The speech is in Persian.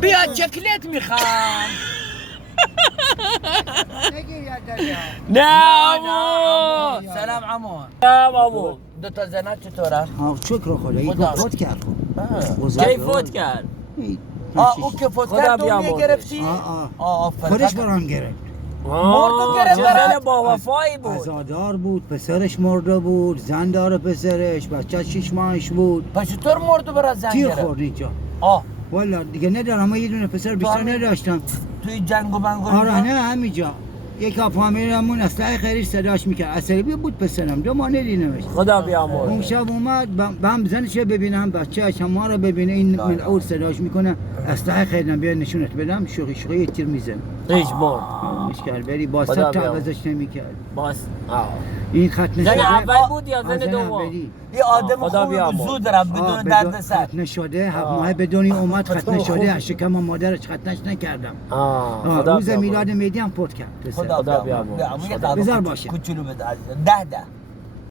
بیا چکلت میخوام. نه عمو. سلام عمو. سلام عمو. دو تا زنه چطورن؟ شکر خدا این فوت کرد. کی فوت کرد؟ او که فوت کرد تو میگرفتی؟ خودش برام گرفت. مردو گرفت زن با وفایی بود. عزادار بود، پسرش مرده بود، زن داره پسرش، بچه 6 ماهش بود. پس چطور مردو برای زن تیر گرفت؟ خورد اینجا. والا دیگه ندارم، من یه دونه پسر بیشتر نداشتم. توی جنگ و منگو؟ آره نه همینجا. یک فامیلمون اسلحه خرید صداش میکرد. عصبی بود پسرم، 2 ماه ندیدمش. خدا بیامرز. اون شب اومد هم زنش ببینم، بچه‌اش هم ما رو ببینه، این ملعون صداش میکنه. اسلحه خریدم بیا نشونت بدم، شوخی تیر میزنه. ریش مرد. مشکل بری با صد تا عوضش نمیکرد. باس. این ختنه زن شده. اول بود یا زن دوم؟ یه آدم خوبی بود، زود رفت بدون درد سر. ختنه شده، 7 ماه بدونی اومد ختنه شده، از شکم مادرش ختنش نکردم. روز میلاد مهدی هم فوت کرد. خدا بیامرز. بذار باشه. کوچولو بده عزیزم. 10